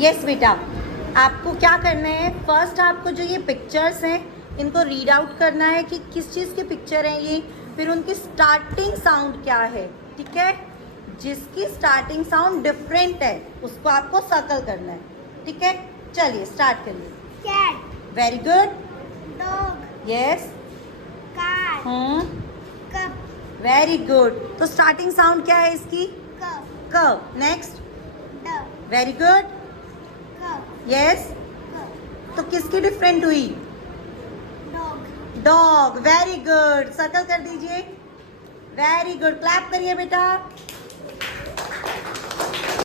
Yes बेटा, आपको क्या करना है, फर्स्ट आपको जो ये पिक्चर्स हैं इनको रीड आउट करना है कि किस चीज़ की पिक्चर है ये, फिर उनकी स्टार्टिंग साउंड क्या है, ठीक है। जिसकी स्टार्टिंग साउंड डिफरेंट है उसको आपको सर्कल करना है, ठीक है। चलिए स्टार्ट करिए। Cat, very good, dog, yes, car, cup, very good. तो स्टार्टिंग साउंड क्या है इसकी, कप, क। नेक्स्ट, ड, very good, cup, yes. Cup, तो किसकी डिफरेंट हुई, dog, dog, very good, circle कर दीजिए, वेरी गुड, क्लैप करिए बेटा।